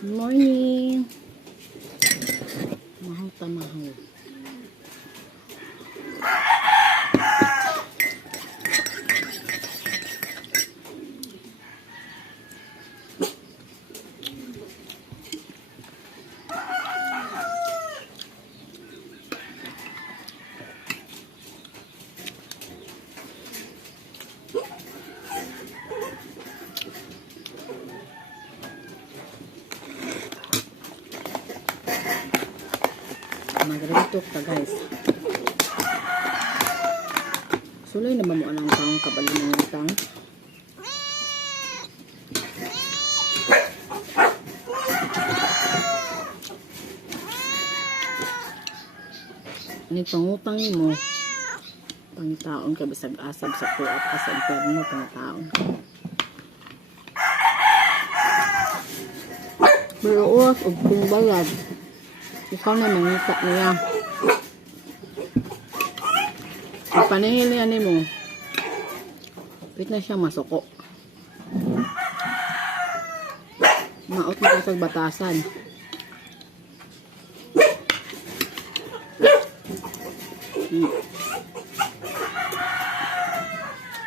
Good morning. Mahal ta mahal. Magritok ta guys. Suloy na ba mo anang taong kabalo ng utang? Ni pangutang mo pangitaon ka bisag asab sa kuat asab perno pangitaon. Beruwas og kung bayad. Ikaw na mangita niya. Ang paningil niya ni mo, pit na siya masuko. Maot mo sa batasan.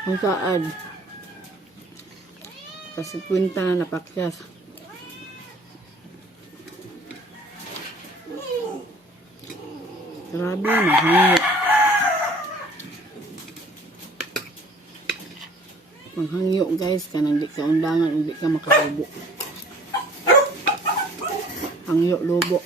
Ang saad. Kasi kwenta na napakyas. Grabe, mahangyo. Manghangyo guys, kanang di ka undangan, hindi ka makalubo. Hangyo lubo.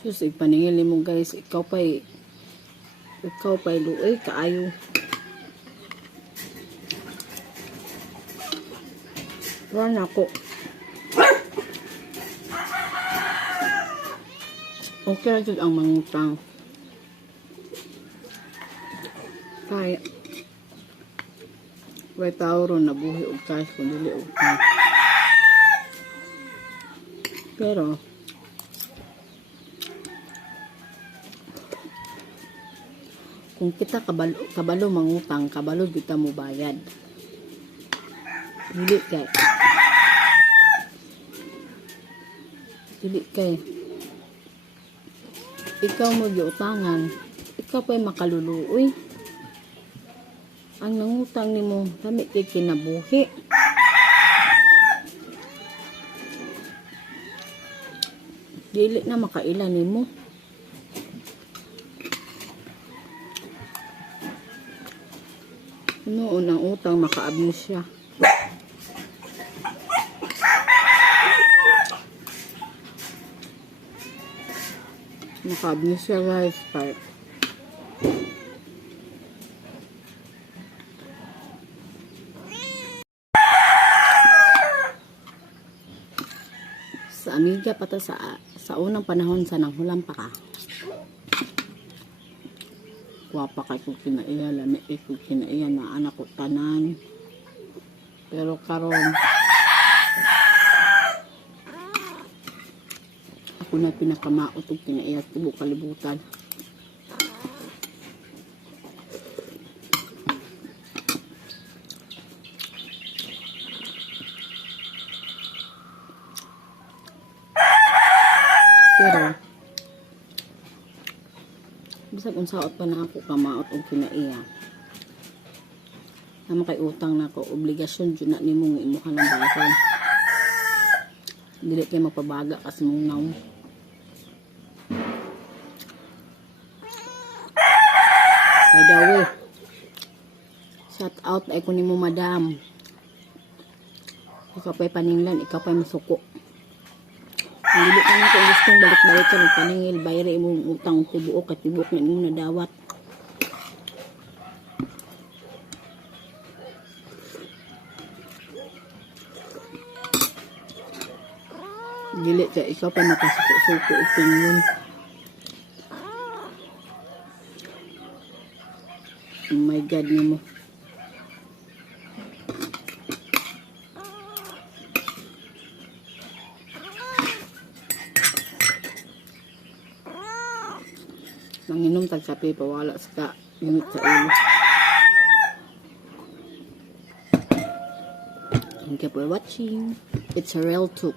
Sus, ipaningil mo guys, ikaw pa'y luoy kaayo. Run ako. Okay lang ang mangutang. Kaya way tao ron nabuhi og cash kung dili og cash. Pero kung kita kabalo mangutang, kabalo kita mo bayad. Dili kay ikaw mo giutangan, ikaw pa'y makaluluoy. Ang nangutang nimo dami kay kinabuhi. Dili na makailan nimo. Noon ang utang makaabnis siya. Makaabnis siya guys. Sa amiga pa ta sa unang panahon sa nanghulam pa ka. Wapa kay kung kinaiya, lami kung kinaiya na anak ko tanan. Pero karon ako na pinakamaot og kinaiya tibuok kalibutan. Pero bisag unsaot pa na ako kamaot og kinaiya. Naman kay utang na ko, obligasyon jud na nimo nga imo kanang bayaran. Dili kay mapabaga kas mong naw. Kay dawe. Shout out ay ko nimo madam. Ikaw pa'y paninglan, ikaw pa'y masuko. Dili ka nang kung gustong balik-balik ka ng paningil, bayari imong utang tibuok at tibuok na imong nadawat. Dili ka, ikaw pa makasuko-suko opinion. Oh my God nimo. Nanginom tag kape pawala sa ka init sa ulo. Thank you for watching. It's a real talk.